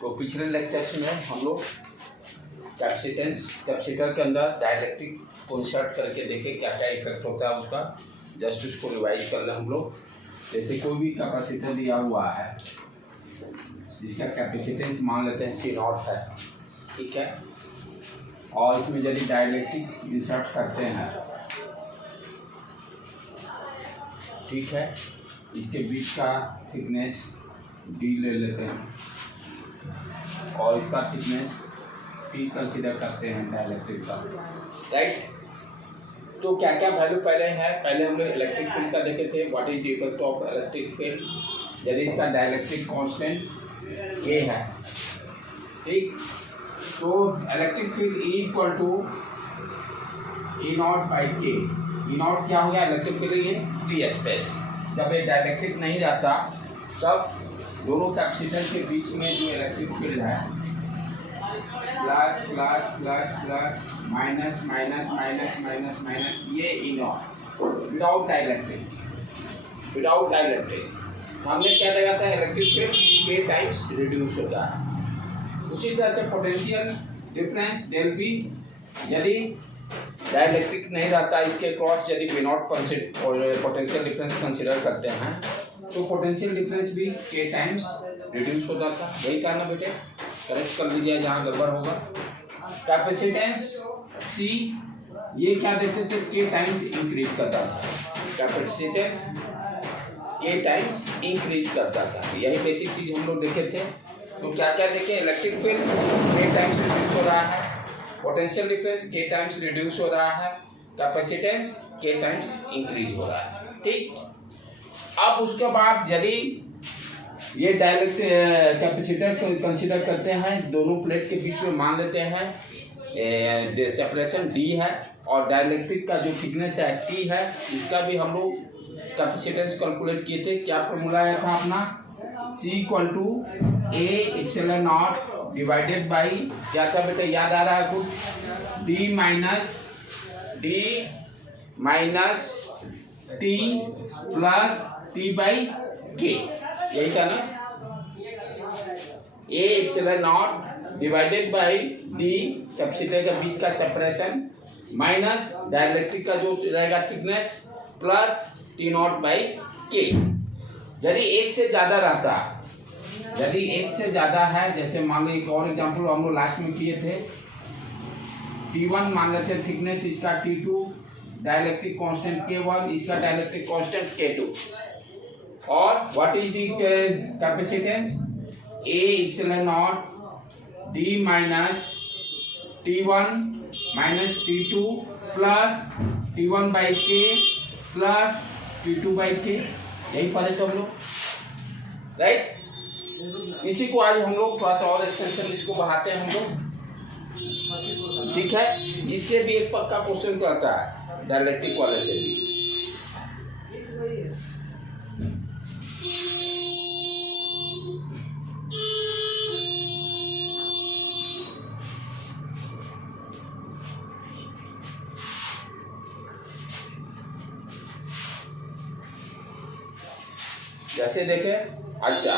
तो पिछले लेक्चर्स में हम लोग कैपेसिटर के अंदर डाइलेक्ट्रिक को इंसर्ट करके देखे क्या क्या इफेक्ट होता है उसका। जस्ट उसको रिवाइज कर लें हम लोग। जैसे कोई भी कैपेसिटर दिया हुआ है जिसका कैपेसिटेंस मान लेते हैं C0 है, ठीक है, और इसमें यदि डाइलेक्ट्रिक इंसर्ट करते हैं, ठीक है, इसके बीच का थिकनेस D ले लेते हैं और इसका थिकनेस T कंसीडर करते हैं डाइलेक्ट्रिक का, राइट। तो क्या क्या वैल्यू पहले है, पहले हम लोग इलेक्ट्रिक फील्ड का देखे थे, what is the effect of electric field. यदि इसका डाइलेक्ट्रिक कांस्टेंट A है, ठीक, तो electric field E equal to E0 by K। E0 क्या हो गया, इलेक्ट्रिक फील्ड ये फ्री स्पेस। जब ये डाइलेक्ट्रिक नहीं रहता तब दोनों कैपेसिटर के बीच में जो इलेक्ट्रिक फील्ड है plus plus plus plus minus minus minus minus minus, ये E0 विदाउट डाइलेक्ट्रिक हमने क्या लगा था, electric field K times reduce होता है। उसी तरह से पोटेंशियल डिफरेंस डेल V, यदि डाइलेक्ट्रिक नहीं रहता इसके क्रॉस यदि V0 पोटेंशियल डिफरेंस कंसिडर करते हैं तो पोटेंशियल डिफरेंस भी K टाइम्स रिड्यूस हो जाता है। यही कहना बेटे, करेक्ट कर लीजिए जहाँ गड़बड़ होगा। कैपेसिटेंस C ये क्या देते थे, K टाइम्स इंक्रीज करता था, कैपेसिटेंस K टाइम्स इंक्रीज करता था। यही बेसिक चीज हम लोग देखे थे। तो क्या क्या देखे, electric field K times reduce हो रहा है, potential difference K times reduce हो रहा है, कैपेसिटेंस K टाइम्स इंक्रीज हो रहा है, ठीक। अब उसके बाद यदि ये डायरेक्ट कैपेसिटर कंसीडर करते हैं, दोनों प्लेट के बीच में मान लेते हैं सेपरेशन D है और डाइलेक्ट्रिक का जो थिकनेस है T है, इसका भी हम लोग कैपेसिटेंस कैलकुलेट किए थे। क्या फॉर्मूला आया था अपना, C equal to A epsilon naught divided by, क्या था बेटा याद आ रहा है कुछ, D minus T plus T by K, यही था ना, A epsilon naught divided by D capacitor के बीच का सेपरेशन माइनस डाइलेक्ट्रिक का जो रहेगा thickness plus T0 by K। यदि एक से ज़्यादा रहता, यदि एक से ज़्यादा है, जैसे मान लो एक और एग्जाम्पल हम लोग लास्ट में किए थे, T1 मान लेते हैं थिकनेस इसका, T2 डाइलेक्ट्रिक कांस्टेंट K1, इसका डाइलेक्ट्रिक कांस्टेंट K2, और what is the capacitance A epsilon naught D minus T1 minus T2 plus T1 by K plus T2 by K, यही पढ़े थे हम लोग, राइट। इसी को आज हम लोग थोड़ा सा और एक्सटेंशन इसको बढ़ाते हैं हम लोग, ठीक है। इससे भी एक पक्का क्वेश्चन करता है डाइलेक्ट्रिक वाले से भी। जैसे देखें, अच्छा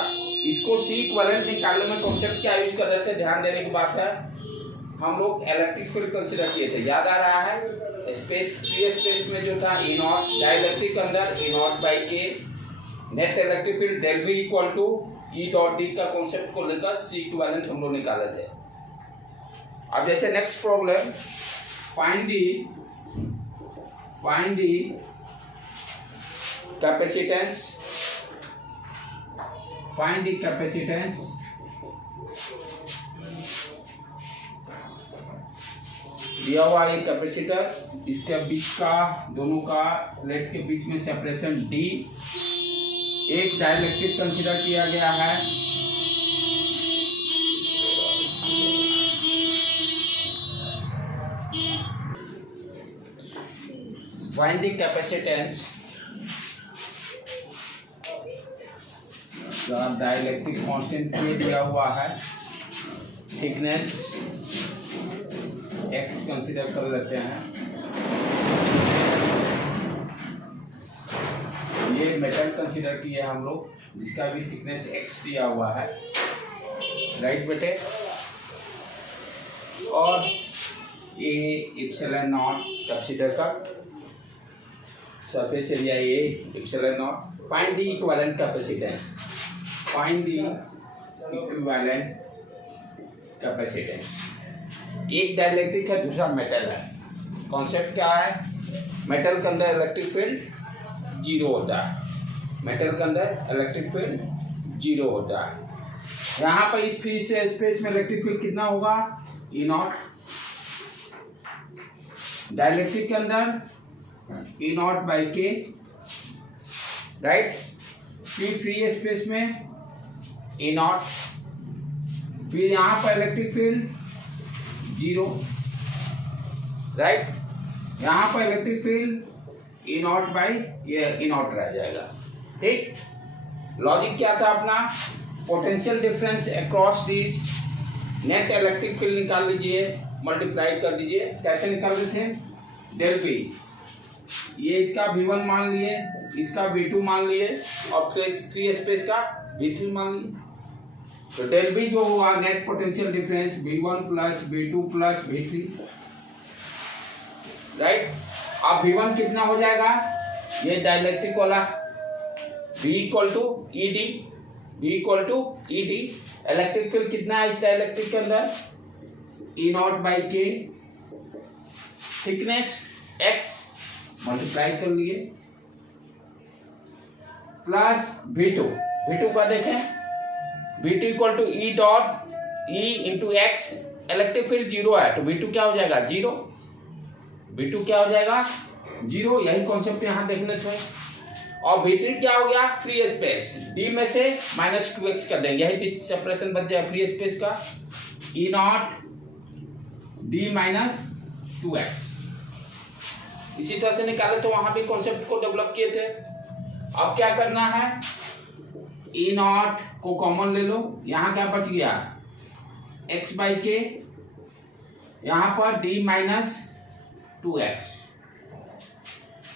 इसको C इक्विवेलेंट निकालने में कॉन्सेप्ट क्या यूज कर रहे थे, ध्यान देने की बात है। हम लोग इलेक्ट्रिक फील्ड कंसीडर किए थे, याद आ रहा है, स्पेस फ्री स्पेस में जो था E0, डाइलेक्ट्रिक के अंदर E0 by K, net electric field del V equal to E dot D का कॉन्सेप्ट को लेकर C इक्विवेलेंट हम लोग निकाले थे। अब जैसे next problem, find the capacitance, find the capacitance दिया हुआ ये कैपेसिटर, इसके बीच का दोनों का प्लेट के बीच में सेपरेशन D, एक डाइलेक्ट्रिक कंसीडर किया गया है, find the capacitance dielectric constant K दिया हुआ है, थिकनेस X कंसीडर कर लेते हैं, ये मेटल कंसीडर किए हम लोग, जिसका भी थिकनेस x दिया हुआ है, राइट बेटे। और ये एप्सिलॉन नॉट कंसीडर कर, सरफेस एरिया ये epsilon not. Find the equivalent capacitance, find the equivalent capacitance. एक डाइलेक्ट्रिक है, दूसरा मेटल है। कॉन्सेप्ट क्या है? मेटल के अंदर इलेक्ट्रिक फील्ड जीरो होता है, मेटल के अंदर इलेक्ट्रिक फील्ड जीरो होता है। यहाँ पर इस फ्री से स्पेस में इलेक्ट्रिक फील्ड कितना होगा? ई नॉट। डाइलेक्ट्रिक के अंदर ई नॉट बाई के, राइट। फिर फ्री स्पेस में ई नॉट, फिर यहाँ पर इलेक्ट्रिक फील्ड जीरो, राइट। यहाँ पर electric field E naught by ये ई नॉट रह जाएगा, ठीक। लॉजिक क्या था अपना? Potential difference across this, net electric field निकाल लीजिए, मल्टीप्लाई कर दीजिए। कैसे निकाल रहे थे? डेल पी, ये इसका V1 मान लिए, इसका V2 मान लिए, और फ्री स्पेस का V3 मान लिए। तो डेल बी जो हुआ net potential difference V1 plus V2 plus V3, right. अब V1 कितना हो जाएगा? ये डाइलेक्ट्रिक वाला V equal to E D, V equal to E D. Electric field कितना है इस डाइलेक्ट्रिक के अंदर? E naught by K, thickness x multiply कर लिए, प्लस V2 का देखें, V2 equal to E dot E into X. Electric field zero है तो V2 क्या हो जाएगा? जीरो। V2 क्या हो जाएगा? जीरो। यही कॉन्सेप्ट यहाँ देखने थे। और V3 क्या हो गया? फ्री स्पेस, D में से -2x कर देंगे, यही सेपरेशन बच जाए फ्री स्पेस का। ई नॉट D माइनस 2x, इसी तरह से निकाले तो वहां भी कॉन्सेप्ट को डेवलप किए थे। अब क्या करना है? ई नॉट को कॉमन ले लो, यहाँ क्या बच गया? x बाई के, यहाँ पर D माइनस 2x।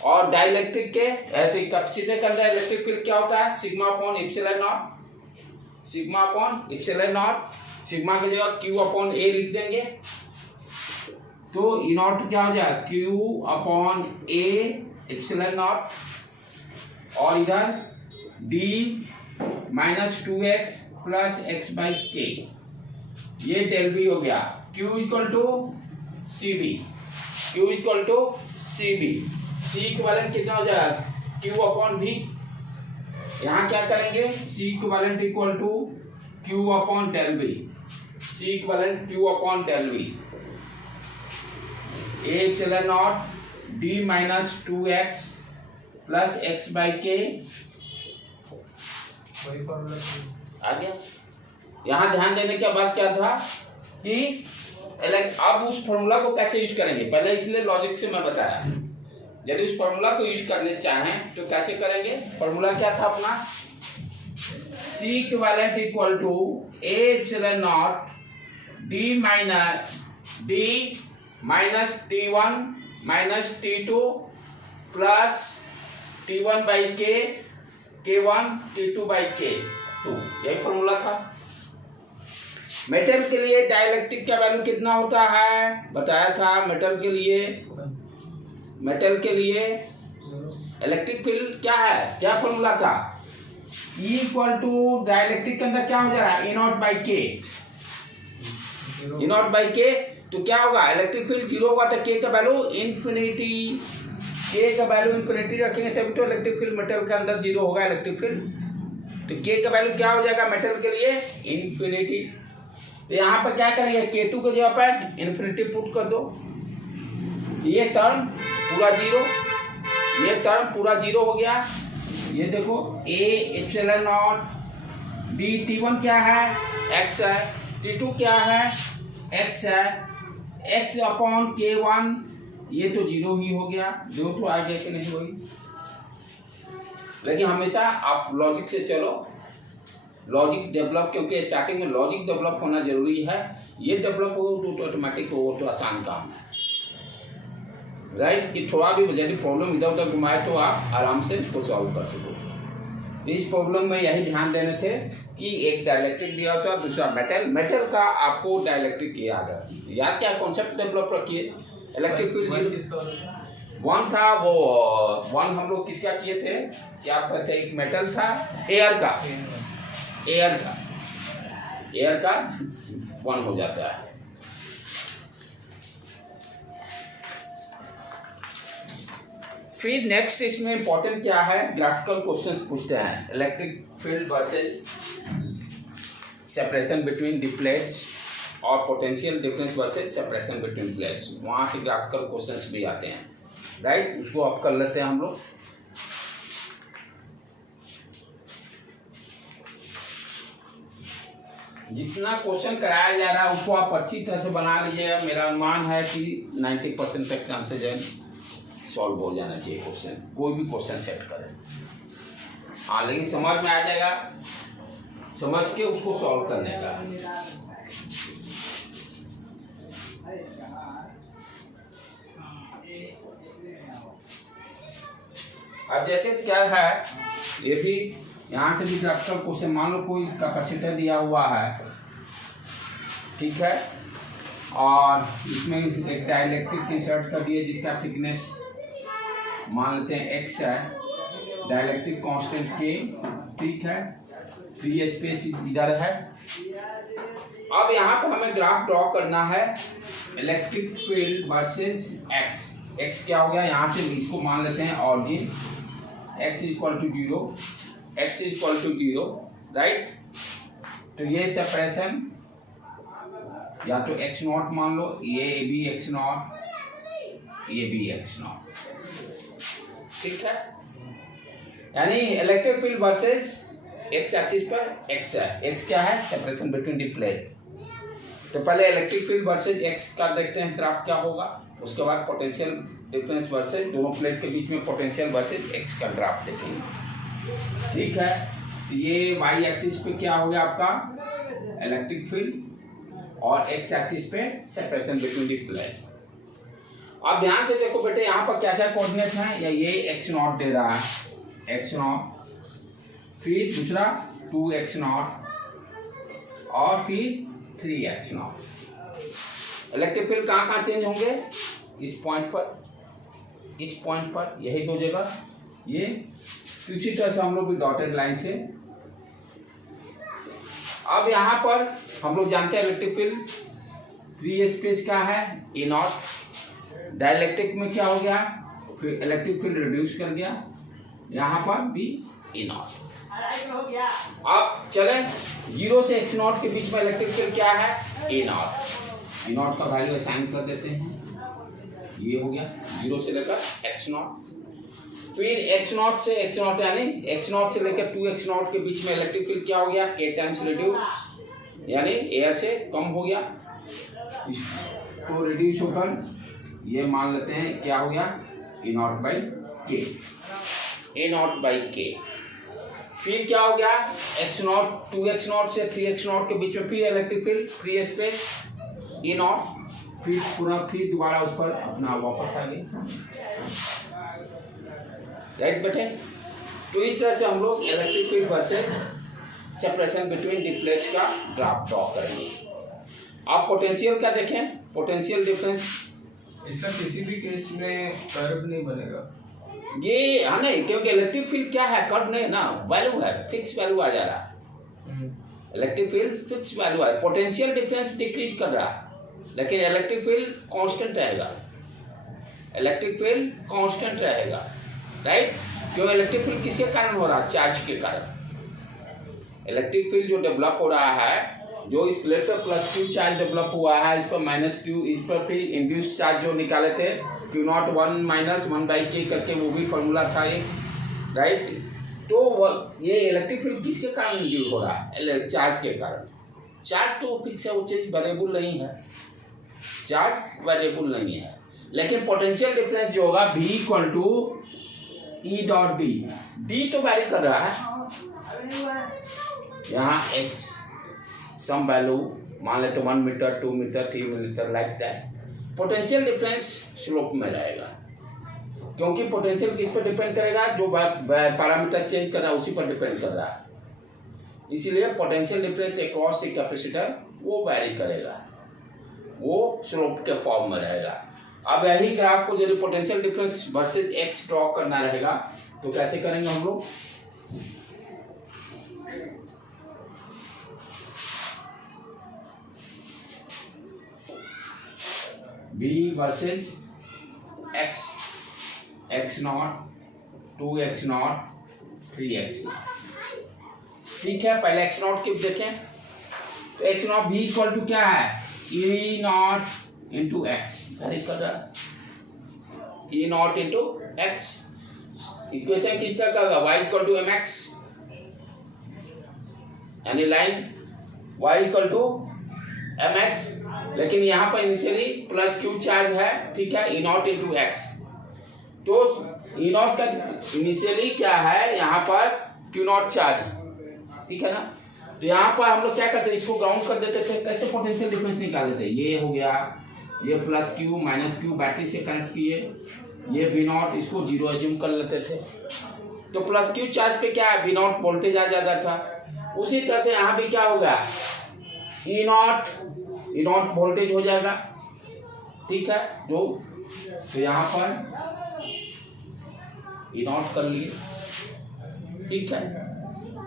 और डाइलेक्ट्रिक के कैपेसिटर के अंदर इलेक्ट्रिक फील्ड क्या होता है? Sigma upon epsilon not, sigma upon epsilon not. Sigma की जगह Q अपॉन A लिख देंगे, तो ई नॉट क्या हो जाएगा? Q upon A epsilon naught, और इधर D minus 2x plus x by K, ये डेल बी हो गया। Q equal to C B, Q equal to C B. C equivalent कितना हो जाएगा? Q upon V। यहाँ क्या करेंगे? C equivalent equal to Q upon del B, C equivalent Q upon del B. A epsilon naught D minus 2x plus x by K, वही formula आ गया। यहाँ ध्यान देने के बाद क्या था कि अब उस फॉर्मूला को कैसे यूज करेंगे, पहले इसलिए लॉजिक से मैं बताया। यदि उस फॉर्मूला को यूज करने चाहें तो कैसे करेंगे? फॉर्मूला क्या था अपना? C equivalent equal to A epsilon naught D minus T1 minus T2 plus T1 by K, K1 T2 by K2, यही फॉर्मूला था। मेटल के लिए डाइलेक्ट्रिक का वैल्यू कितना होता है? बताया था। मेटल के लिए इलेक्ट्रिक फील्ड क्या है? क्या फॉर्मूला था? E इक्वल टू डाइलेक्ट्रिक के अंदर क्या हो जा रहा है? E नॉट बाई के, E नॉट बाई के। तो क्या होगा? इलेक्ट्रिक फील्ड जीरो होगा तो K का वैल्यू इन्फिनिटी, K का वैल्यू इन्फिनिटी रखेंगे तभी तो इलेक्ट्रिक फील्ड मेटल के अंदर जीरो होगा इलेक्ट्रिक फील्ड। तो K का वैल्यू क्या हो जाएगा मेटल के लिए? इन्फिनिटी। तो यहाँ पर क्या करेंगे? K2 के जगह पर इन्फिनिटी पुट कर दो, ये टर्म पूरा जीरो, ये टर्म पूरा जीरो हो गया। ये देखो A epsilon naught D, T1 क्या है? x है, T2 क्या है? x है, x अपॉन K1, ये तो जीरो ही हो गया, जीरो तो आ गया कि नहीं होगी। लेकिन हमेशा आप लॉजिक से चलो, लॉजिक डेवलप, क्योंकि स्टार्टिंग में लॉजिक डेवलप होना जरूरी है। ये डेवलप हो तो ऑटोमेटिक हो तो आसान काम है, राइट। कि थोड़ा भी यदि प्रॉब्लम इधर उधर घुमाए तो आप आराम से उसको सॉल्व कर सको। इस प्रॉब्लम में यही ध्यान देने थे कि एक डाइलेक्ट्रिक दिया होता है, दूसरा मेटल का आपको डाइलेक्ट्रिक याद क्या कॉन्सेप्ट डेवलप रखिए। इलेक्ट्रिक फील्ड वन था, वो वन हम लोग किसका किए थे, क्या आप कहते हैं, एक मेटल था, एयर का वन हो जाता है। फिर नेक्स्ट इसमें इंपॉर्टेंट क्या है, ग्राफिकल क्वेश्चंस पूछते हैं। Electric field versus separation between the plates और potential difference versus separation between plates, वहाँ से ग्राफिकल क्वेश्चंस भी आते हैं, राइट। उसको आप कर लेते हैं हम लोग। जितना क्वेश्चन कराया जा रहा है उसको आप अच्छी तरह से बना लीजिएगा। मेरा अनुमान है कि 90% तक चांसेज है सॉल्व हो जाना चाहिए क्वेश्चन, कोई भी क्वेश्चन सेट करें। हाँ, लेकिन समझ में आ जाएगा, समझ के उसको सॉल्व करने का। अब जैसे क्या है, ये भी यहाँ से भी ग्राफिकल क्वेश्चन, मान लो कोई कैपेसिटर दिया हुआ है, ठीक है, और इसमें एक डाइलेक्ट्रिक इंसर्ट कर दिए जिसका थिकनेस मान लेते हैं x है, डाइलेक्ट्रिक कांस्टेंट k, ठीक है, फ्री स्पेस इधर है। अब यहाँ पर हमें ग्राफ ड्रॉ करना है इलेक्ट्रिक फील्ड वर्सेस x क्या हो गया, यहाँ से इसको मान लेते हैं origin, x equal to 0, right. तो ये सेपरेशन या तो x0 मान लो, ये भी x0, ये भी x0, ठीक है। यानी electric field versus x axis पर x है, x क्या है, सेपरेशन बिटवीन द प्लेट। तो पहले इलेक्ट्रिक फील्ड वर्सेस x का देखते हैं ग्राफ क्या होगा, उसके बाद पोटेंशियल डिफरेंस वर्सेस दोनों प्लेट के बीच में पोटेंशियल वर्सेस x का ग्राफ देखेंगे, ठीक है। तो ये y एक्सिस पे क्या हो गया आपका इलेक्ट्रिक फील्ड और x एक्सिस पे सेपरेशन बिटवीन द प्लेट। अब ध्यान से देखो बेटे, यहाँ पर क्या क्या कोऑर्डिनेट हैं, या ये x0 दे रहा है, x0, फिर दूसरा 2x0 और फिर 3x0। इलेक्ट्रिक फील्ड कहाँ कहाँ चेंज होंगे, इस पॉइंट पर, यही दो जगह, ये इसी तरह से हम लोग भी डॉटेड लाइन से। अब यहाँ पर हम लोग जानते हैं इलेक्ट्रिक फील्ड फ्री स्पेस का है E0, डाइलेक्ट्रिक में क्या हो गया, फिर इलेक्ट्रिक फील्ड रिड्यूस कर गया, यहाँ पर भी E0। अब चले 0 से x0 के बीच में इलेक्ट्रिक फील्ड क्या है, E0 का वैल्यू असाइन कर देते हैं, ये हो गया 0 से लेकर x0। फिर x0 से x0 यानी x0 से लेकर 2x0 के बीच में इलेक्ट्रिक फील्ड क्या हो गया, k टाइम्स रिड्यूस, यानी एयर से कम हो गया, तो रिड्यूस होकर ये मान लेते हैं क्या हो गया, A0/K। फिर क्या हो गया, x0 2x0 से 3x0 के बीच में फिर electric field free space E0, फिर दोबारा उस पर अपना वापस आ गया, राइट बेटे। तो इस तरह से हम लोग electric field versus separation between the plates का ग्राफ ड्रॉ करेंगे। आप पोटेंशियल क्या देखें, पोटेंशियल डिफरेंस, इसका किसी भी केस में कर्व नहीं बनेगा, ये है नहीं, क्योंकि इलेक्ट्रिक फील्ड क्या है, कर्व नहीं ना, वैल्यू है, फिक्स वैल्यू आ जा रहा है। इलेक्ट्रिक फील्ड फिक्स वैल्यू है, पोटेंशियल डिफरेंस डिक्रीज कर रहा है, लेकिन इलेक्ट्रिक फील्ड कांस्टेंट रहेगा, राइट। क्यों, इलेक्ट्रिक फील्ड किसके कारण हो रहा है, चार्ज के कारण। इलेक्ट्रिक फील्ड जो डेवलप हो रहा है, जो इस प्लेट पर +Q चार्ज डेवलप हुआ है, इस पर -Q, इस पर फिर इंड्यूस चार्ज जो निकाले थे Q0 1 - 1/K करके, वो भी फॉर्मूला था एक, राइट। तो ये इलेक्ट्रिक फील्ड किसके कारण इंड्यूस हो रहा है, चार्ज के कारण। चार्ज तो फिक्स है, वो चीज वेरिएबल नहीं है, चार्ज वेरिएबल नहीं है, लेकिन पोटेंशियल डिफरेंस जो होगा V = E.D, D तो वैरी कर रहा है, यहाँ x सम वैल्यू मान लेते 1 metre 2 metre 3 metre like that, potential difference slope में रहेगा। क्योंकि पोटेंशियल किस पर डिपेंड करेगा, जो पैरामीटर चेंज कर रहा है उसी पर डिपेंड कर रहा है, इसीलिए potential difference across the capacitor वो वैरी करेगा, वो स्लोप के फॉर्म में रहेगा। अब यही ग्राफ को यदि potential difference versus x draw करना रहेगा तो कैसे करेंगे हम लोग, V versus x, x naught, 2x naught, 3x naught. ठीक है, पहले एक्स नॉट की देखें तो x naught V equal to क्या है, E naught into x, vary कर रहा है E naught into x. Equation किस तरह का होगा, y equal to m x, यानी line y equal to m x, लेकिन यहाँ पर इनिशियली प्लस क्यू चार्ज है, ठीक है, ई नॉट इंटू एक्स। तो ई नॉट का इनिशियली क्या है, यहाँ पर क्यू नॉट चार्ज है, ठीक है ना। तो यहाँ पर हम लोग क्या करते हैं, इसको ग्राउंड कर देते थे, कैसे पोटेंशियल डिफरेंस निकाल देते, ये हो गया, ये plus Q minus Q battery से कनेक्ट किए, ये वी नॉट, इसको जीरो एज्यूम कर लेते थे। तो प्लस क्यू चार्ज पे क्या है, वी नॉट वोल्टेज आ जाता था। उसी तरह से यहाँ भी क्या होगा, ई नॉट वोल्टेज हो जाएगा, ठीक है। तो यहाँ पर ई नॉट कर लिए, ठीक है।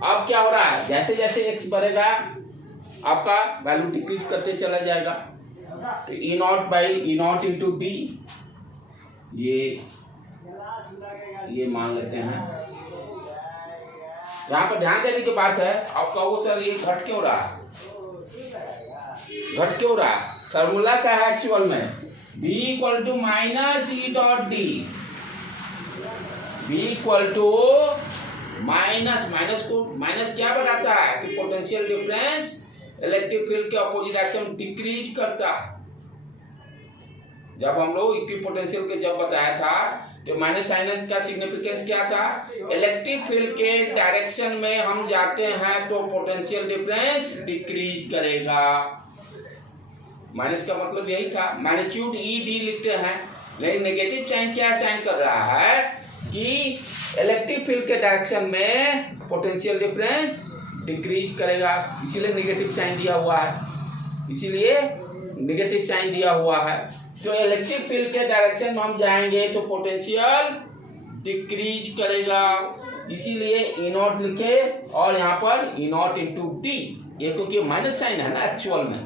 अब क्या हो रहा है, जैसे जैसे एक्स बढ़ेगा आपका वैल्यू डिक्रीज करते चला जाएगा। तो E naught by E naught into D, ये मान लेते हैं। यहाँ पर ध्यान देने की बात है, आप कहो सर ये घट क्यों रहा, फॉर्मूला क्या है एक्चुअल में, b equal to minus E dot D, b equal to minus क्या बताता है कि पोटेंशियल डिफरेंस इलेक्ट्रिक फील्ड के अपोजिट एक्शन डिक्रीज करता है। जब हम लोग इक्विपोटेंशियल के जब बताया था तो माइनस साइन का सिग्निफिकेंस क्या था, इलेक्ट्रिक फील्ड के डायरेक्शन में हम जाते हैं तो पोटेंशियल डिफरेंस डिक्रीज करेगा। माइनस का मतलब यही था, मैग्नीट्यूड ई डी लिखते हैं, लेकिन नेगेटिव साइन क्या साइन कर रहा है कि इलेक्ट्रिक फील्ड के डायरेक्शन में पोटेंशियल डिफरेंस डिक्रीज करेगा, इसीलिए नेगेटिव साइन दिया हुआ है। तो इलेक्ट्रिक फील्ड के डायरेक्शन में हम जाएंगे तो पोटेंशियल डिक्रीज करेगा, इसीलिए ई नॉट लिखे और यहाँ पर ई नॉट इंटू डी, ये क्योंकि माइनस साइन है ना एक्चुअल में,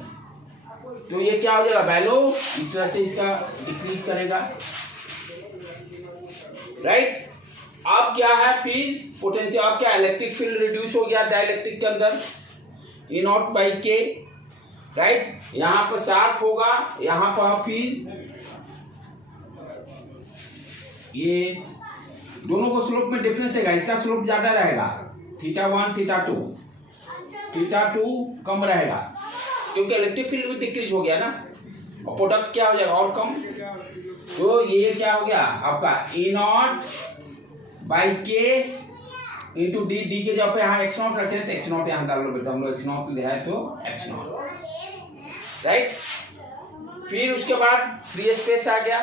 तो ये क्या हो जाएगा, वैल्यू इस तरह से इसका डिक्रीज करेगा, राइट। अब क्या है फिर पोटेंशियल, अब क्या इलेक्ट्रिक फील्ड रिड्यूस हो गया डाइलेक्ट्रिक के अंदर, ई नॉट बाई के, राइट। यहाँ पर शार्प होगा, यहाँ पर फिर ये दोनों को स्लोप में डिफरेंस है, इसका स्लोप ज्यादा रहेगा, θ1 θ2 कम रहेगा, क्योंकि इलेक्ट्रिक फील्ड भी डिक्रीज हो गया ना, और प्रोडक्ट क्या हो जाएगा और कम। तो ये क्या हो गया आपका ई नॉट बाई के इंटू डी, डी के जब पे यहाँ एक्स नॉट रखे तो एक्स नॉट यहाँ डाल लो बेटा, हम लोग एक्स नॉट ले आए तो एक्स नॉट, राइट। फिर उसके बाद फ्री स्पेस आ गया,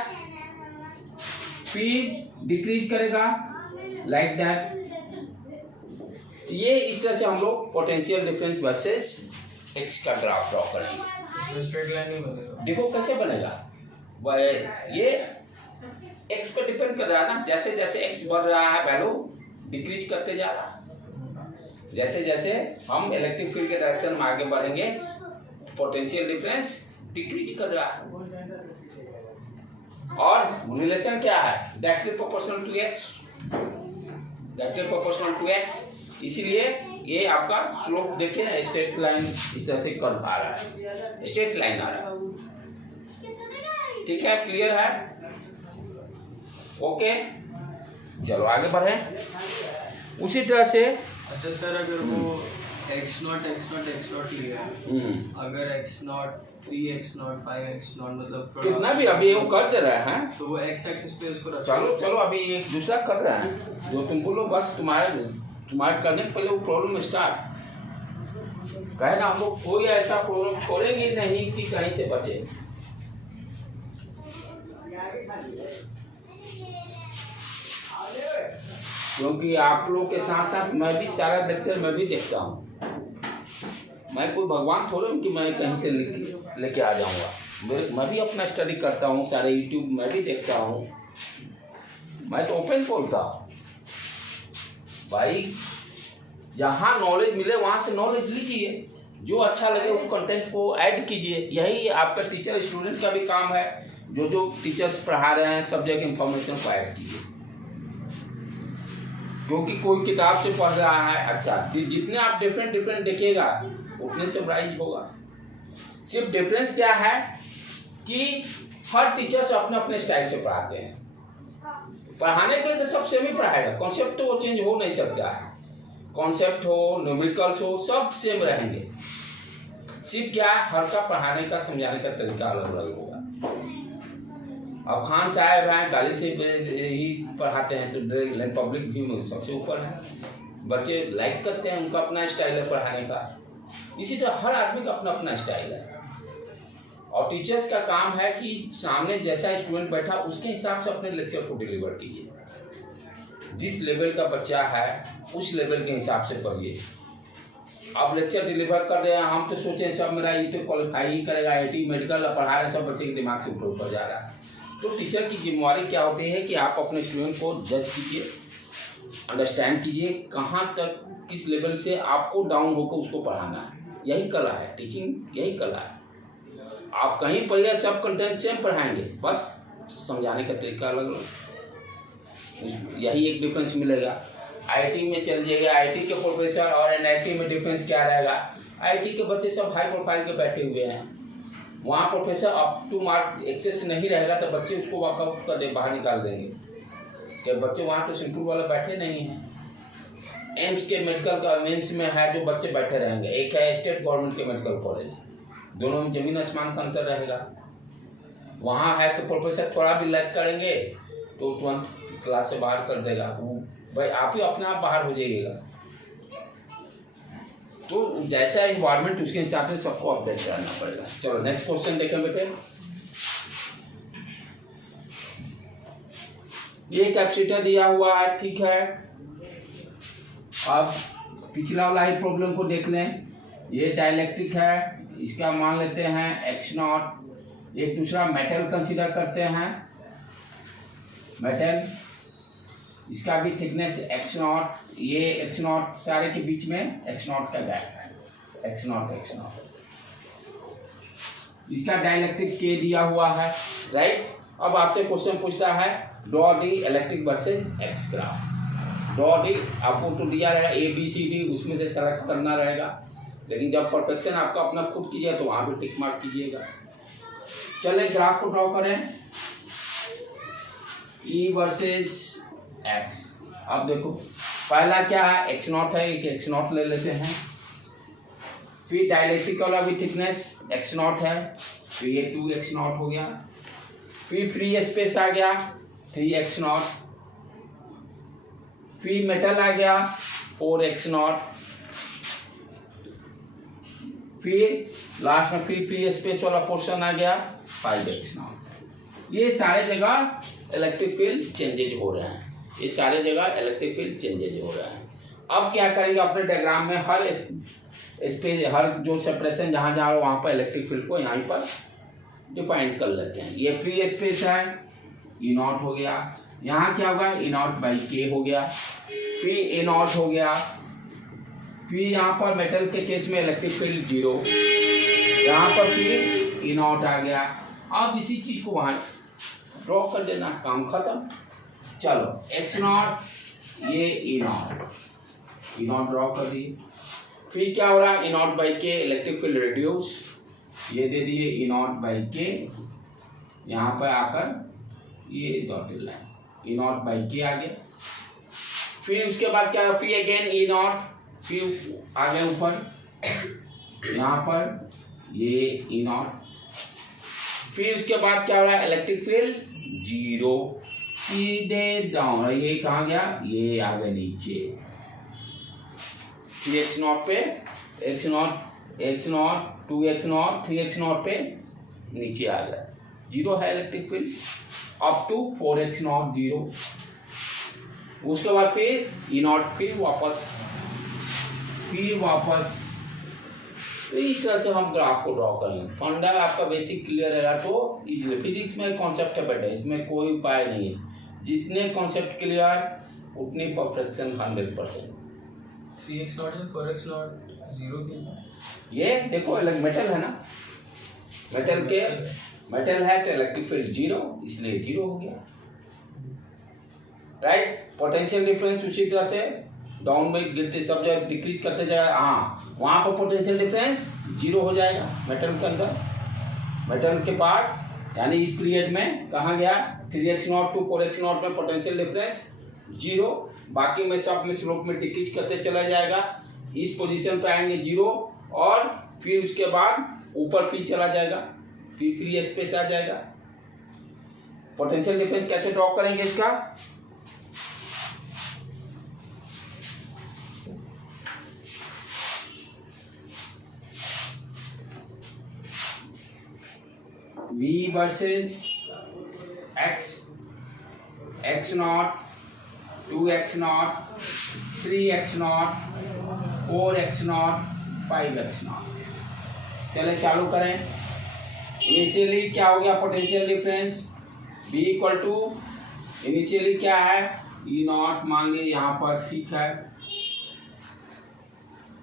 फिर डिक्रीज करेगा लाइक दैट। ये इस तरह से हम लोग पोटेंशियल डिफरेंस वर्सेस एक्स का ग्राफ ड्रॉ करेंगे। स्ट्रेट लाइन नहीं बनेगा, देखो कैसे बनेगा, ये एक्स पर डिपेंड कर रहा है ना, जैसे जैसे एक्स बढ़ रहा है वैल्यू डिक्रीज करते जा रहा है, जैसे जैसे हम इलेक्ट्रिक फील्ड के डायरेक्शन में आगे बढ़ेंगे पोटेंशियल डिफरेंस डिक्रीज कर रहा है। और रिलेशन क्या है, डायरेक्टली प्रोपोर्शनल टू एक्स, इसीलिए ये आपका स्लोप देखिए ना, स्ट्रेट लाइन इस तरह से कर्व आ रहा है, स्ट्रेट लाइन आ रहा है, ठीक है, क्लियर है, ओके। चलो आगे बढ़े उसी तरह से। अच्छा सर, अगर वो x नॉट लिया है, अगर x not 3x not 5x not मतलब कितना भी अभी वो कर दे रहा है, तो वो x एक्सिस पे उसको चलो अभी एक दूसरा कर रहा है, जो तुम बोलो बस तुम्हारे करने के पहले वो प्रॉब्लम स्टार्ट कहे ना, हम लोग कोई ऐसा प्रॉब्लम छोड़ेंगे नहीं कि कहीं से बचे। क्योंकि आप लोग के साथ साथ मैं भी सारा लेक्चर मैं भी देखता हूँ। मैं कोई भगवान थोड़ा हूँ कि मैं कहीं से लेके आ जाऊँगा। मैं भी अपना स्टडी करता हूँ, सारे यूट्यूब मैं भी देखता हूँ। मैं तो ओपन बोलता हूँ भाई, जहाँ नॉलेज मिले वहाँ से नॉलेज लीजिए, जो अच्छा लगे उस कंटेंट को ऐड कीजिए। यही आपका टीचर स्टूडेंट का भी काम है। जो टीचर्स पढ़ा रहे हैं सब जगह इंफॉर्मेशन को ऐड कीजिए, क्योंकि कोई किताब से पढ़ रहा है, अच्छा जितने आप डिफरेंट देखिएगा उतने से प्राइज होगा। सिर्फ डिफरेंस क्या है कि हर टीचर्स अपने अपने स्टाइल से पढ़ाते हैं। पढ़ाने के लिए तो सब सेम ही पढ़ाएगा, कॉन्सेप्ट तो वो चेंज हो नहीं सकता है। कॉन्सेप्ट हो, न्यूमेरिकल्स हो, सब सेम रहेंगे। सिर्फ क्या हर का पढ़ाने का समझाने का तरीका अलग अलग होगा। अब खान साहब हैं, गाली से ही पढ़ाते हैं तो पब्लिक व्यू में सबसे ऊपर है। बच्चे लाइक करते हैं, उनका अपना स्टाइल है पढ़ाने का। इसी तरह हर आदमी का अपना अपना स्टाइल है। और टीचर्स का काम है कि सामने जैसा स्टूडेंट बैठा उसके हिसाब से अपने लेक्चर को डिलीवर कीजिए। जिस लेवल का बच्चा है उस लेवल के हिसाब से पढ़िए। आप लेक्चर डिलीवर कर रहे हैं, हम तो सोचे सब मेरा ये तो क्वालिफाई ही करेगा, IIT मेडिकल पढ़ा रहे सब बच्चे के दिमाग से ऊपर जा रहा है। तो टीचर की जिम्मेवारी क्या होती है कि आप अपने स्टूडेंट को जज कीजिए, अंडरस्टैंड कीजिए, कहाँ तक किस लेवल से आपको डाउन होकर उसको पढ़ाना है। यही कला है, टीचिंग यही कला है। आप कहीं पढ़िए सब कंटेंट सेम पढ़ाएंगे, बस समझाने का तरीका अलग अलग। यही एक डिफरेंस मिलेगा। IIT में चल जाइएगा, IIT के प्रोफेसर और NIT में डिफरेंस क्या रहेगा। IIT के बच्चे सब हाई प्रोफाइल के बैठे हुए हैं, वहाँ professor up to mark access नहीं रहेगा तो बच्चे उसको वॉकआउट कर दे, बाहर निकाल देंगे। कि बच्चे वहाँ तो सिंपल वाले बैठे नहीं हैं। एम्स के मेडिकल का एम्स में है जो बच्चे बैठे रहेंगे, एक है स्टेट गवर्नमेंट के मेडिकल कॉलेज, दोनों में जमीन आसमान का अंतर रहेगा। वहाँ है तो प्रोफेसर थोड़ा भी लैग करेंगे तो तुरंत क्लास से बाहर कर देगा, वो भाई आप ही अपने आप बाहर हो जाइएगा। तो जैसा इन्वायरमेंट उसके हिसाब से सबको अपडेट करना पड़ेगा। चलो नेक्स्ट क्वेश्चन देखें बेटे। ये कैपेसिटर दिया हुआ है, ठीक है। अब पिछला वाला ही प्रॉब्लम को देख लें। ये डाइलेक्ट्रिक है, इसका मान लेते हैं x0। एक दूसरा मेटल कंसीडर करते हैं, मेटल, इसका भी थिकनेस x0। ये x0 सारे के बीच में x0 का गैप है, x0। इसका डाइलेक्ट्रिक K दिया हुआ है, राइट। अब आपसे क्वेश्चन पूछता है draw the electric versus x graph. Draw the आपको तो दिया रहेगा ABCD, उसमें से सेलेक्ट करना रहेगा। लेकिन जब परफेक्शन आपका अपना खुद कीजिए तो वहाँ भी टिक मार्क कीजिएगा। चले ग्राफ को ड्रॉ करें, E वर्सेस x। अब देखो पहला क्या है, x0 है, एक x0 ले लेते हैं। फिर डाइलेक्ट्रिक वाला भी थिकनेस x0 है, तो ये 2x0 हो गया। फिर फ्री स्पेस आ गया 3x0। फिर मेटल आ गया 4x0। फिर लास्ट में फिर फ्री स्पेस वाला पोर्शन आ गया 5x0। ये सारे जगह इलेक्ट्रिक फील्ड चेंजेज हो रहे हैं, ये सारे जगह इलेक्ट्रिक फील्ड चेंजेज हो रहे हैं। अब क्या करेंगे, अपने डायग्राम में हर स्पेस, हर जो सेपरेशन जहाँ जहाँ वहाँ पर इलेक्ट्रिक फील्ड को यहाँ पर डिफाइन कर लेते हैं। ये फ्री स्पेस है, E0 हो गया। यहाँ क्या होगा, E0/K हो गया। फिर A0 हो गया। फिर यहाँ पर मेटल के केस में इलेक्ट्रिक फील्ड 0, यहाँ पर फिर E0 आ गया। अब इसी चीज़ को वहाँ ड्रॉ कर देना, काम खत्म। चलो x0, ये E0 ड्रॉ कर दिए। फिर क्या हो रहा है, E0/K इलेक्ट्रिक फील्ड रिड्यूस, ये दे दिए E0/K। यहाँ पर आकर ये डॉटेड लाइन E0/K आ गया। फिर उसके बाद क्या, फिर अगेन E0, फिर आ गए ऊपर यहाँ पर ये E0। फिर उसके बाद क्या हो रहा है, इलेक्ट्रिक फील्ड 0, सीधे डाउन। ये कहाँ गया, ये आ गया नीचे। x0 पे x0, 2x0, 3x0 पे नीचे आ गया, 0 है electric field. Up to 4x0 0। उसके बाद फिर ई नॉट, फिर वापस। तो इस तरह से हम ग्राफ को ड्रॉ करेंगे। फंडा आपका बेसिक क्लियर रहेगा तो इजीली। फिजिक्स में कॉन्सेप्ट है बेटा, इसमें कोई उपाय नहीं है। जितने कॉन्सेप्ट क्लियर उतनी परफेक्शन 100%। 3x नॉट से 4x नॉट 0 की। ये देखो मेटल है ना, मेटल है तो इलेक्ट्रिक फील्ड 0, इसलिए 0 हो गया, राइट। पोटेंशियल डिफरेंस उसी तरह से डाउन में गिरते सब जगह डिक्रीज करते जाएगा। हाँ, वहां पर पोटेंशियल डिफरेंस 0 हो जाएगा मेटल के अंदर, मेटल के पास। यानी इस पीरियड में कहाँ गया 3x0 to 4x0 में पोटेंशियल डिफरेंस 0, बाकी में सब में स्लोप में डिक्रीज करते चला जाएगा। इस पोजीशन पे आएंगे 0 और फिर उसके बाद ऊपर पी चला जाएगा, फिर फ्री स्पेस आ जाएगा। पोटेंशियल डिफरेंस कैसे ड्रॉ करेंगे इसका, V versus x, x0, 2x0, 3x0, 4x0, 5x0। चले चालू करें। इनिशियली क्या हो गया potential difference, V equal to initially क्या है E0 मान लीजिए यहाँ पर, ठीक है।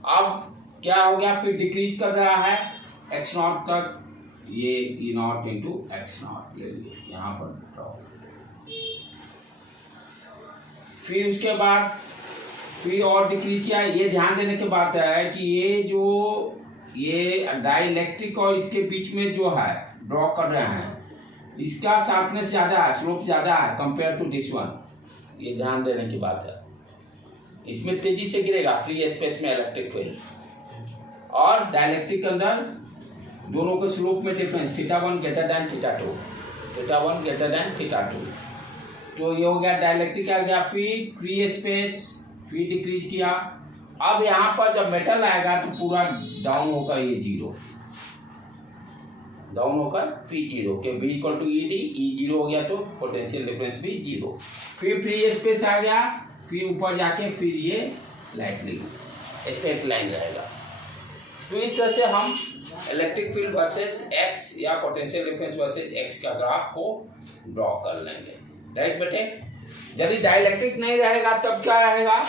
अब क्या हो गया, फिर डिक्रीज कर रहा है x0 तक, ये E0 इंटू x0 ले लीजिए यहाँ पर ड्रॉ। फिर उसके बाद फिर और डिक्रीज किया। ये ध्यान देने की बात है कि ये डाइलेक्ट्रिक और इसके बीच में जो है ड्रॉ कर रहे हैं, इसका शार्पनेस ज्यादा है, स्लोप ज्यादा है कंपेयर टू दिस वन। ये ध्यान देने की बात है। इसमें तेजी से गिरेगा फ्री स्पेस में इलेक्ट्रिक फील्ड, और डाइलेक्ट्रिक के अंदर दोनों के स्लोप में difference θ1 greater than θ2, θ1 greater than θ2। तो ये हो गया डाइलेक्ट्रिक आ गया, फिर फ्री स्पेस, फिर डिक्रीज किया। अब यहाँ पर जब मेटल आएगा तो पूरा डाउन होकर ये 0, डाउन होकर फिर 0 के V equal to ED, E 0 हो गया तो पोटेंशियल डिफरेंस भी 0। फिर फ्री स्पेस आ गया, फिर ऊपर जाके फिर ये लाइटनिंग स्ट्रेट लाइन रहेगा। तो इस तरह से हम इलेक्ट्रिक फील्ड वर्सेस x या पोटेंशियल डिफरेंस वर्सेस x का ग्राफ को ड्रॉ कर लेंगे, राइट बेटे। यदि डाइलेक्ट्रिक नहीं रहेगा तब क्या रहेगा,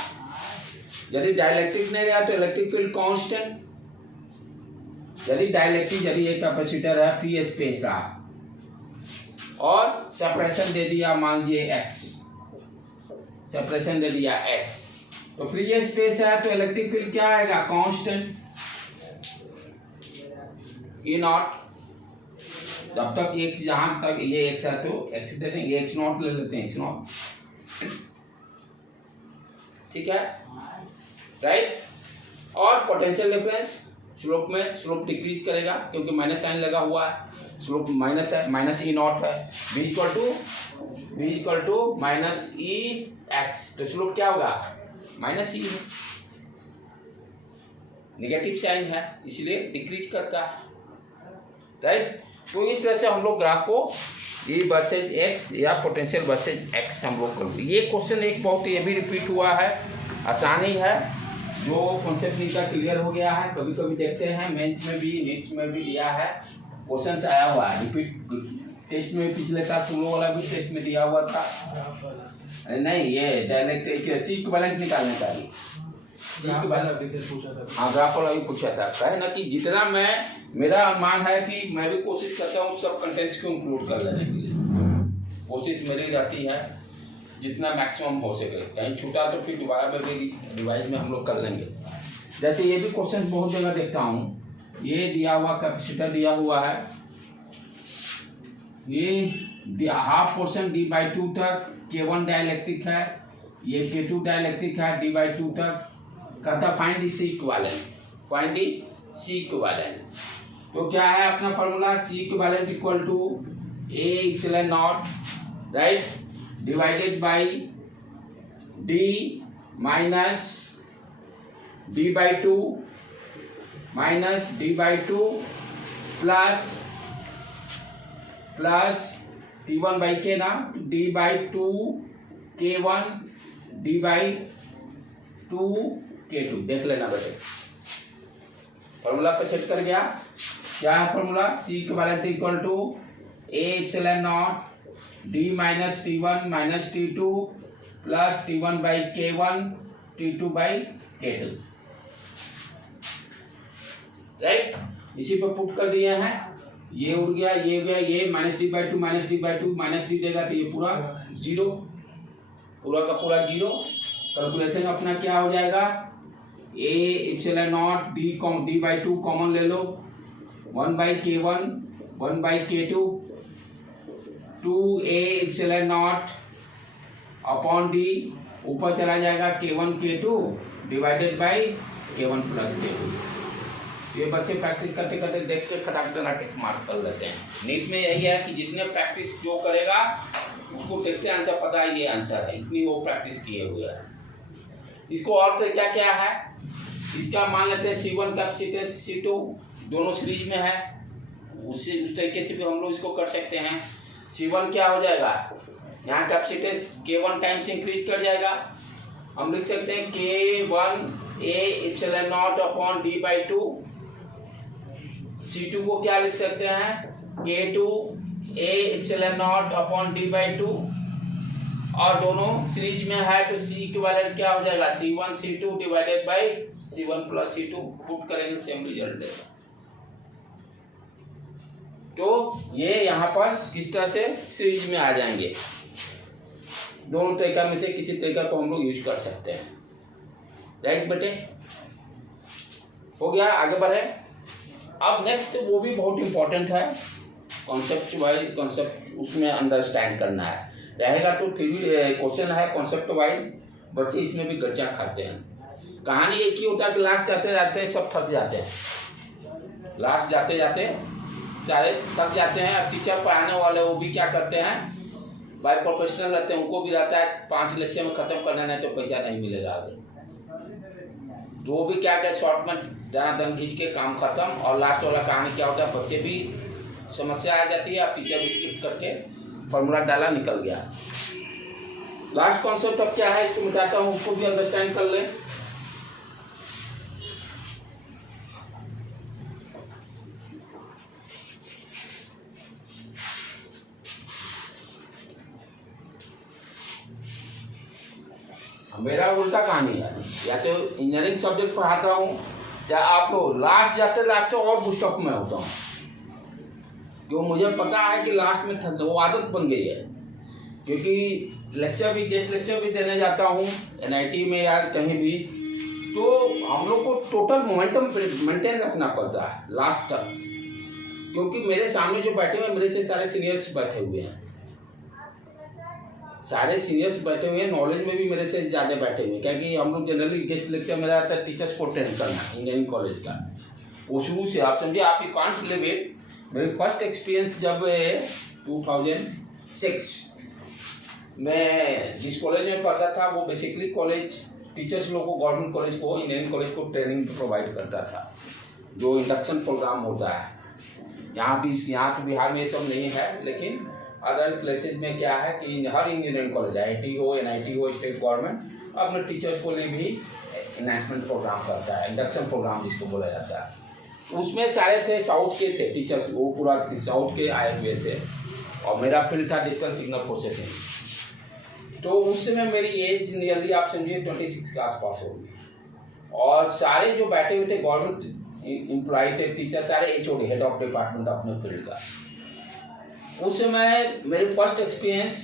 यदि डाइलेक्ट्रिक नहीं रहेगा तो इलेक्ट्रिक फील्ड कांस्टेंट। यदि डाइलेक्ट्रिक, यदि एक कैपेसिटर है, फ्री स्पेस रहा और सेपरेशन दे दिया मान लीजिए x, सेपरेशन दे दिया x, तो फ्री स्पेस है तो इलेक्ट्रिक फील्ड क्या आएगा कांस्टेंट E0। जब तक x, जहां तक ये x है तो x दे देंगे, x0 ले लेते हैं, x0, ठीक है, राइट। और पोटेंशियल डिफरेंस स्लोप में, स्लोप डिक्रीज करेगा क्योंकि माइनस साइन लगा हुआ है, स्लोप माइनस है, माइनस E0 है। V equal to minus EX, तो स्लोप क्या होगा माइनस E, नेगेटिव साइन है इसलिए डिक्रीज करता है, राइट। तो इस तरह से हम लोग ग्राफ को E वर्सेज x या पोटेंशियल वर्सेज x हम लोग करते हैं। ये क्वेश्चन एक बहुत ये भी रिपीट हुआ है, आसानी है, जो कॉन्सेप्ट इनका क्लियर हो गया है। कभी कभी देखते हैं मेंस में भी, नीट्स में भी दिया है, क्वेश्चन आया हुआ है रिपीट टेस्ट में, पिछले साल शुरू वाला भी टेस्ट में दिया हुआ था। नहीं, ये डायरेक्ट सी इक्विवेलेंट निकालने का ही हाँ, ग्राफ वाला भी पूछा था। कहे ना कि जितना मेरा अनुमान है कि मैं भी कोशिश करता हूँ सब कंटेंट्स को इंक्लूड कर लेने के लिए, कोशिश मेरी रहती है जितना मैक्सिमम हो सके। कहीं छूटा तो फिर दोबारा में रिवाइज में हम लोग कर लेंगे। जैसे ये भी क्वेश्चन बहुत जगह देखता हूँ, ये दिया हुआ कैपेसिटर दिया हुआ है, ये हाफ पोर्शन D/2 तक K1 डाइलेक्ट्रिक है, ये K2 डाइलेक्ट्रिक है D/2 तक। कहता find C equivalent, find C equivalent. तो क्या है अपना formula, C equivalent equal to A epsilon naught, right, divided by D minus D/2 minus D/2 plus T1 by K ना, D/2 K1 d/2k2। देख लेना बेटे, फॉर्मूला पे सेट कर गया। क्या है formula? C equivalent equal to A epsilon naught d minus T1 minus T2 plus T1/K1 T2/K2, right. इसी पे पुट कर दिए हैं, ये उड़ गया, ये हो गया, ये -d/2 माइनस d देगा तो ये पूरा जीरो, पूरा का पूरा जीरो। कैलकुलेशन अपना क्या हो जाएगा? A epsilon not d/2 common ले लो, 1/K1 1/K2 2A epsilon not upon d, ऊपर चला जाएगा K1 K2 divided by K1 plus K2। ये बच्चे प्रैक्टिस करते करते देख के खटाक देना टिक मार्क कर लेते हैं। नीट में यही है कि जितने प्रैक्टिस जो करेगा उसको देखते आंसर पता है, ये आंसर है, इतनी वो प्रैक्टिस किए हुए है। इसको और तो क्या है, इसका मान लेते हैं C1 कैपेसिटेंस C2 दोनों सीरीज में है, उसी तरीके से भी हम लोग इसको कर सकते हैं। C1 क्या हो जाएगा, यहाँ कैपेसिटेंस K1 टाइम्स इंक्रीज कर जाएगा, हम लिख सकते हैं K1 A epsilon not upon d/2। C2 को क्या लिख सकते हैं, K2 A epsilon not upon d/2, और दोनों सीरीज में है तो C इक्विवेलेंट क्या हो जाएगा, C1 C2 divided by C1 plus C2, put करेंगे सेम रिजल्ट देगा। तो ये यहाँ पर किस तरह से सीरीज में आ जाएंगे, दोनों तरीका में से किसी तरीका को हम लोग यूज कर सकते हैं, राइट बेटे। हो गया, आगे बढ़े। अब नेक्स्ट वो भी बहुत इंपॉर्टेंट है, कॉन्सेप्ट वाइज, कॉन्सेप्ट उसमें अंडरस्टैंड करना है रहेगा। तो थ्योरी क्वेश्चन है कॉन्सेप्ट वाइज, बच्चे इसमें भी गच्चा खाते हैं। कहानी एक ही होता है कि लास्ट जाते जाते सब थक जाते हैं, लास्ट जाते जाते सारे थक जाते हैं। अब टीचर पढ़ाने वाले वो भी क्या करते हैं, भाई प्रोफेशनल रहते हैं, उनको भी रहता है 5 लेक्चर में ख़त्म करना, नहीं तो पैसा नहीं मिलेगा आगे। तो वो भी क्या कहते, शॉर्ट में दन खींच के काम खत्म। और लास्ट वाला कहानी क्या होता है, बच्चे भी समस्या आ जाती है, अब टीचर भी स्किप करके फॉर्मूला डाला, निकल गया। लास्ट कॉन्सेप्ट अब क्या है, इसको मिटाता हूँ, उसको भी अंडरस्टैंड कर ले। मेरा उल्टा कहानी है, या तो इंजीनियरिंग सब्जेक्ट पढ़ाता हूँ, चाहे आप लोग लास्ट जाते लास्ट और बुस्टअप में होता हूँ, क्यों मुझे पता है कि लास्ट में वो आदत बन गई है। क्योंकि लेक्चर भी, गेस्ट लेक्चर भी देने जाता हूँ NIT में या कहीं भी, तो हम लोग को टोटल मोमेंटम मेंटेन रखना पड़ता है लास्ट तक। क्योंकि मेरे सामने जो बैठे हुए हैं, मेरे से सारे सीनियर्स बैठे हुए हैं, सारे सीनियर्स बैठे हुए हैं, नॉलेज में भी मेरे से ज़्यादा बैठे हुए हैं। क्योंकि हम लोग जनरली गेस्ट लेक्चर मेरा आता है टीचर्स को ट्रेन करना, इंजीनियरिंग कॉलेज का, वो शुरू से आप समझिए, आप यू कांट बिलीव इट। मेरी फर्स्ट एक्सपीरियंस जब 2006 मैं जिस कॉलेज में पढ़ता था, वो बेसिकली कॉलेज टीचर्स लोग को, गवर्नमेंट कॉलेज को, इंजीनियरिंग कॉलेज को ट्रेनिंग प्रोवाइड करता था, जो इंडक्शन प्रोग्राम होता है। यहाँ तो बिहार में ये सब नहीं है, लेकिन अदर प्लेसेज में क्या है कि हर इंजीनियरिंग कॉलेज, IIT हो, NIT हो, स्टेट गवर्नमेंट, अपने टीचर्स को लिए भी एनहांसमेंट प्रोग्राम करता है, इंडक्शन प्रोग्राम जिसको बोला जाता है। उसमें सारे थे साउथ के थे टीचर्स, वो पूरा साउथ के आए हुए थे, और मेरा फील्ड था डिजिटल सिग्नल प्रोसेसिंग। तो उस समय मेरी एज नियरली आप समझिए 26 के आसपास होगी, और सारे जो बैठे हुए थे गवर्नमेंट एम्प्लॉय थे, टीचर सारे HOD, हेड ऑफ डिपार्टमेंट अपने फील्ड का। उस समय मेरे फर्स्ट एक्सपीरियंस,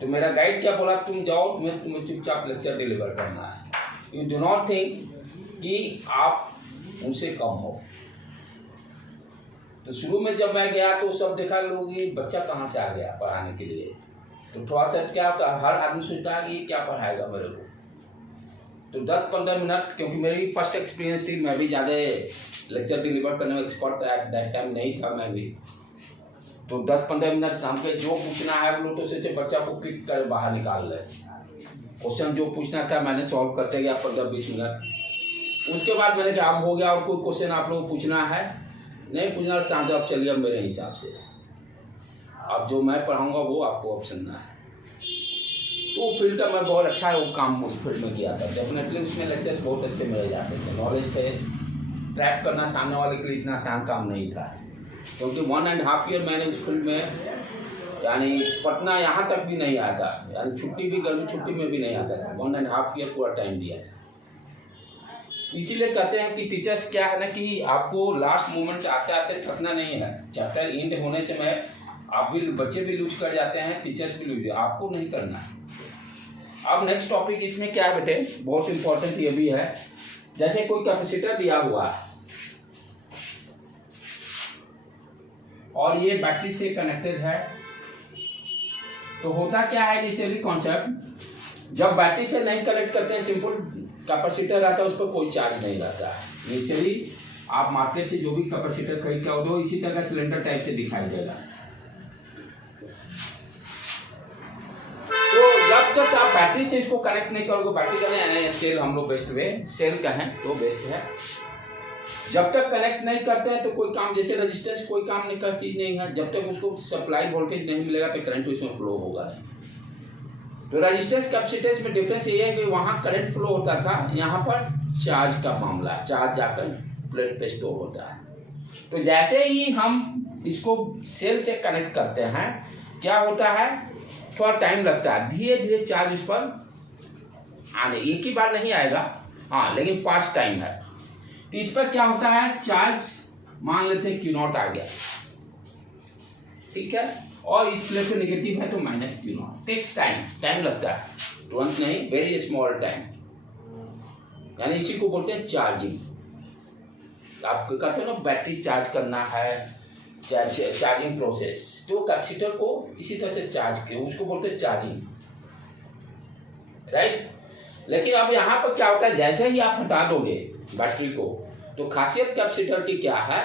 तो मेरा गाइड क्या बोला, तुम जाओ, तुम्हें चुपचाप लेक्चर डिलीवर करना है, यू डू नॉट थिंक कि आप उनसे कम हो। तो शुरू में जब मैं गया तो सब देखा लोग, ये बच्चा कहाँ से आ गया पढ़ाने के लिए। तो थोड़ा सा क्या होता है, हर आदमी सोचता है कि क्या पढ़ाएगा मेरे को। तो 10-15 मिनट, क्योंकि मेरी फर्स्ट एक्सपीरियंस थी, मैं भी ज़्यादा लेक्चर डिलीवर करने में एक्सपर्ट एट दैट टाइम नहीं था मैं भी। तो 10-15 मिनट हम पे जो पूछना है वो लोग तो सोचे बच्चा को पिक कर बाहर निकाल ले, क्वेश्चन जो पूछना था मैंने सॉल्व करते गया 15-20 मिनट। उसके बाद मैंने कहा अब हो गया, और कोई क्वेश्चन आप लोग को पूछना है, नहीं पूछना, शांत आप चलिए अब मेरे हिसाब से, अब जो मैं पढ़ाऊँगा वो आपको अब सुनना है। तो वो फील्ड का मैं बहुत अच्छा है वो काम उस फील्ड में किया था। डेफिनेटली उसमें लेक्चर्स बहुत अच्छे मिल जाते थे, नॉलेज थे। ट्रैप करना सामने वाले के लिए इतना आसान काम नहीं था, क्योंकि 1.5 ईयर मैंने उस फील्ड में यानी पटना यहाँ तक भी नहीं आता, यानी छुट्टी भी गर्मी छुट्टी में भी नहीं आता था। 1.5 ईयर पूरा टाइम दिया। इसीलिए कहते हैं कि टीचर्स क्या है ना कि आपको लास्ट मोमेंट आते आते थकना नहीं है। चैप्टर एंड होने से मैं आप भी बच्चे भी लूज कर जाते हैं, टीचर्स भी लूज, आपको नहीं करना है। अब नेक्स्ट टॉपिक इसमें क्या है बेटे, बहुत इंपॉर्टेंट ये भी है। जैसे कोई कैपेसिटर दिया हुआ है और ये बैटरी से कनेक्टेड है, तो होता क्या है इनिशियली कॉन्सेप्ट, जब बैटरी से नहीं कनेक्ट करते हैं, सिंपल कैपेसिटर रहता है, उस पर कोई चार्ज नहीं रहता है। इनिशियली आप मार्केट से जो भी कैपेसिटर खरीद के आओ, इसी तरह सिलेंडर टाइप से दिखाई देगा। तो जब तक आप बैटरी से इसको कनेक्ट नहीं करोगे, बैटरी का नहीं, सेल हम लोग बेस्ट वे सेल का है तो बेस्ट है। जब तक कनेक्ट नहीं करते हैं तो कोई काम, जैसे रेजिस्टेंस कोई काम नहीं का चीज नहीं है। जब तक उसको सप्लाई वोल्टेज नहीं मिलेगा तो करंट उसमें फ्लो होगा नहीं। तो रेजिस्टेंस कैपेसिटेंस में डिफरेंस ये है कि वहाँ करंट फ्लो होता था, यहाँ पर चार्ज का मामला, चार्ज जाकर प्लेट पे स्टोर होता है। तो जैसे ही हम इसको सेल से कनेक्ट करते हैं, क्या होता है, थोड़ा टाइम लगता है, धीरे धीरे चार्ज उस पर आने, एक ही बार नहीं आएगा, हाँ, लेकिन फास्ट टाइम है। तो इस पर क्या होता है, चार्ज मान लेते हैं Q0 आ गया, ठीक है, और इस प्लेट पे नेगेटिव है तो माइनस Q0। टेक्स टाइम लगता है, तुरंत नहीं, वेरी स्मॉल टाइम, यानी इसी को बोलते हैं चार्जिंग। आपको कहते हैं ना बैटरी चार्ज करना है, चार्जिंग प्रोसेस, तो कैपेसिटर को इसी तरह से चार्ज किया, उसको बोलते हैं चार्जिंग, राइट। लेकिन अब यहाँ पर क्या होता है, जैसे ही आप हटा दोगे बैटरी को, तो खासियत कैपेसिटर की क्या है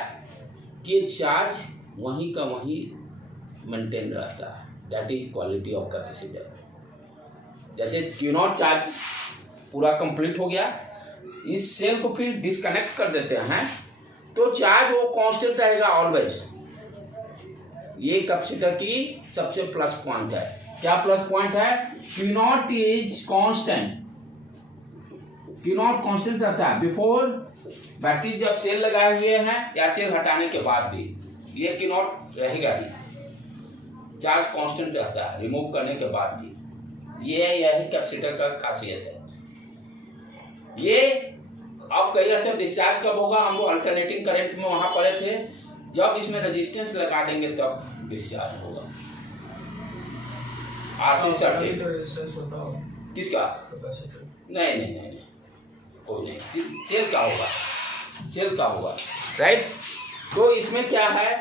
कि चार्ज वहीं का वहीं मेंटेन रहता है, that is quality of capacitor. जैसे Q0 चार्ज पूरा कंप्लीट हो गया, इस सेल को फिर डिस्कनेक्ट कर देते हैं तो चार्ज वो कांस्टेंट रहेगा ऑलवेज। ये कैपेसिटर की सबसे प्लस पॉइंट है। क्या प्लस पॉइंट है, Q0 is constant, Q0 constant रहता है बिफोर बैटरी, जब सेल लगाए हुए हैं या सेल हटाने के बाद भी ये Q0 रहेगा ही, चार्ज कांस्टेंट रहता है रिमूव करने के बाद भी। ये यही कैपेसिटर का खासियत है। ये अब कहिए सर डिस्चार्ज कब होगा, हम लोग अल्टरनेटिंग करंट में वहां पड़े थे, जब इसमें रेजिस्टेंस लगा देंगे तब डिस्चार्ज होगा। आरसी सर्किट किसका, नहीं नहीं नहीं नहीं, कोई नहीं, सेल का होगा, सेल का होगा, राइट। तो इसमें क्या है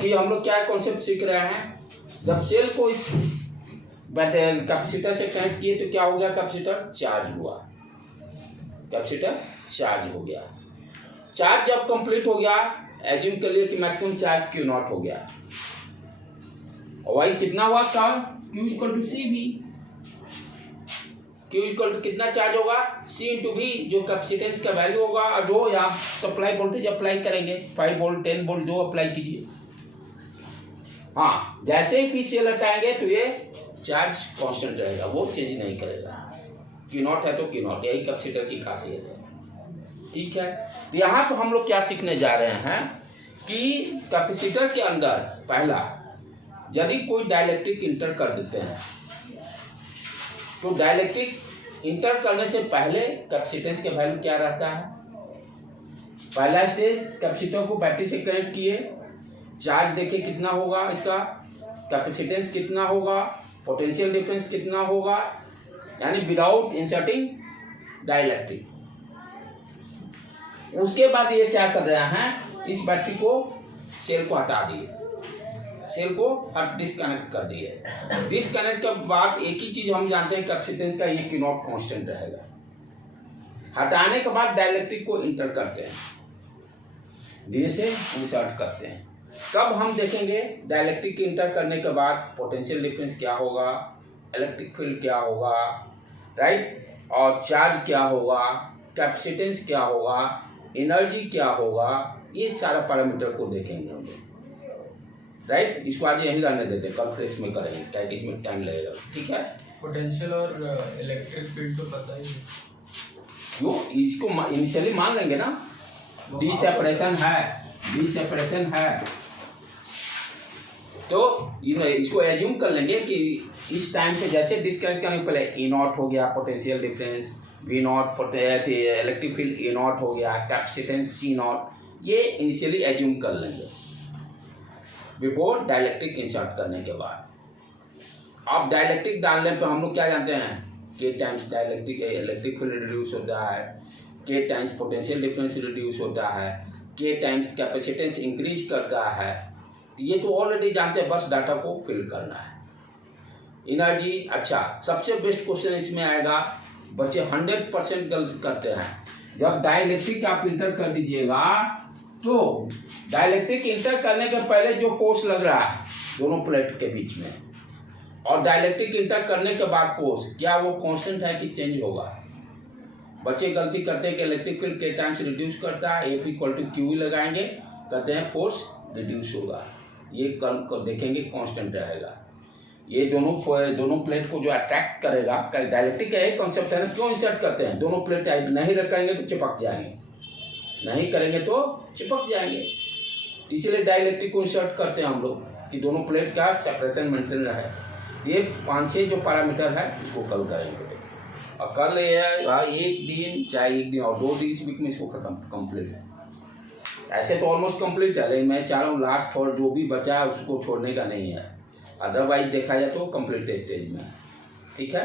कि हम लोग क्या कॉन्सेप्ट सीख रहे हैं, जब सेल को इस कैपेसिटर से कनेक्ट किए तो क्या हो गया, कैपेसिटर चार्ज हुआ, कैपेसिटर चार्ज हो गया। चार्ज जब कंप्लीट हो गया, एज्यूम कर लिए कि मैक्सिमम चार्ज Q0 हो गया, और वही कितना हुआ था, Q इक्वल टू सी भी, Q इक्वल टू कितना चार्ज होगा, C इंटू V, जो कैपेसिटेंस का वैल्यू होगा, और जो यहाँ सप्लाई वोल्टेज अप्लाई करेंगे 5 वोल्ट 10 वोल्ट जो अप्लाई कीजिए। हाँ, जैसे ही सेल हटाएंगे तो ये चार्ज कांस्टेंट रहेगा, वो चेंज नहीं करेगा। Q0 है तो Q0, यही कैपेसिटर की खासियत है, ठीक है। तो यहाँ तो हम लोग क्या सीखने जा रहे हैं कि कैपेसिटर के अंदर पहला, यदि कोई डाइलेक्ट्रिक इंटर कर देते हैं तो डाइलेक्ट्रिक इंटर करने से पहले कैपेसिटेंस का वैल्यू क्या रहता है। पहला स्टेज, कैपेसिटर को बैटरी से कनेक्ट किए, चार्ज देखे कितना होगा, इसका कैपेसिटेंस कितना होगा, पोटेंशियल डिफरेंस कितना होगा, यानी विदाउट इंसर्टिंग डाइलेक्ट्रिक। उसके बाद ये क्या कर रहे हैं, इस बैटरी को सेल को हटा दिए, सेल को डिस्कनेक्ट कर दिए। डिस्कनेक्ट के बाद एक ही चीज हम जानते हैं, कैपेसिटेंस का ये Q0 कांस्टेंट रहेगा। हटाने के बाद डाइलेक्ट्रिक को इंटर करते हैं, धीरे से इंसर्ट करते हैं, तब हम देखेंगे डाइलेक्ट्रिक इंटर करने के बाद पोटेंशियल डिफरेंस क्या होगा, इलेक्ट्रिक फील्ड क्या होगा, राइट, और चार्ज क्या होगा, कैपेसिटेंस क्या होगा, एनर्जी क्या होगा, ये सारा पैरामीटर को देखेंगे हम लोग। राइट। इसको आज यहीं रहने देते हैं, कल प्रेस में करेंगे, क्या कि इसमें टाइम लगेगा, ठीक है। पोटेंशियल और इलेक्ट्रिक फील्ड तो पता ही है। क्यों, इसको इनिशियली मान लेंगे ना, डी सेपरेशन है, डी सेपरेशन है, तो इसको एज्यूम कर लेंगे कि इस टाइम पे जैसे डिस्कनेक्ट करने पहले ई नॉट हो गया potential difference, V naught electric field A naught हो गया, कैपेसिटेंस सी नॉट, ये इनिशियली एज्यूम कर लेंगे बिफोर डाइलेक्ट्रिक इंसर्ट करने के बाद। अब डाइलेक्ट्रिक डालने पे हम लोग क्या जानते हैं, के times dielectric electric field reduce होता है, के टाइम्स पोटेंशियल डिफरेंस रिड्यूस होता है, के टाइम्स कैपेसिटेंस इंक्रीज करता है, ये तो ऑलरेडी जानते हैं, बस डाटा को फिल करना है। एनर्जी, अच्छा सबसे बेस्ट क्वेश्चन इसमें आएगा, बच्चे 100% गलत करते हैं। जब डाइलेक्ट्रिक आप इंटर कर दीजिएगा तो डाइलेक्ट्रिक इंटर करने के पहले जो फोर्स लग रहा है दोनों प्लेट के बीच में, और डाइलेक्ट्रिक इंटर करने के बाद फोर्स, क्या वो कांस्टेंट है कि चेंज होगा। बच्चे गलती करते हैं कि इलेक्ट्रिक फील्ड के टाइम्स रिड्यूस करता है, एफ इक्वल टू क्यू लगाएंगे, कहते हैं फोर्स रिड्यूस होगा, ये कल को देखेंगे कांस्टेंट रहेगा। ये दोनों प्लेट को जो अट्रैक्ट करेगा, डाइलेक्ट्रिक का एक कॉन्सेप्ट है ना, क्यों इंसर्ट करते हैं, दोनों प्लेट नहीं रखेंगे तो चिपक जाएंगे, नहीं करेंगे तो चिपक जाएंगे, इसीलिए डाइलेक्ट्रिक को इंसर्ट करते हैं हम लोग कि दोनों प्लेट का सेपरेशन मेंटेन रहे। ये 5-6 जो पैरामीटर है इसको कल करेंगे, और कल ये एक दिन चाहे एक दिन और 2 दिन इस वीक में इसको खत्म कंप्लीट है। ऐसे तो ऑलमोस्ट कंप्लीट है, लेकिन मैं चाह रहा हूँ लास्ट और जो भी बचा है उसको छोड़ने का नहीं है, अदरवाइज देखा जाए तो कंप्लीट स्टेज में, ठीक है।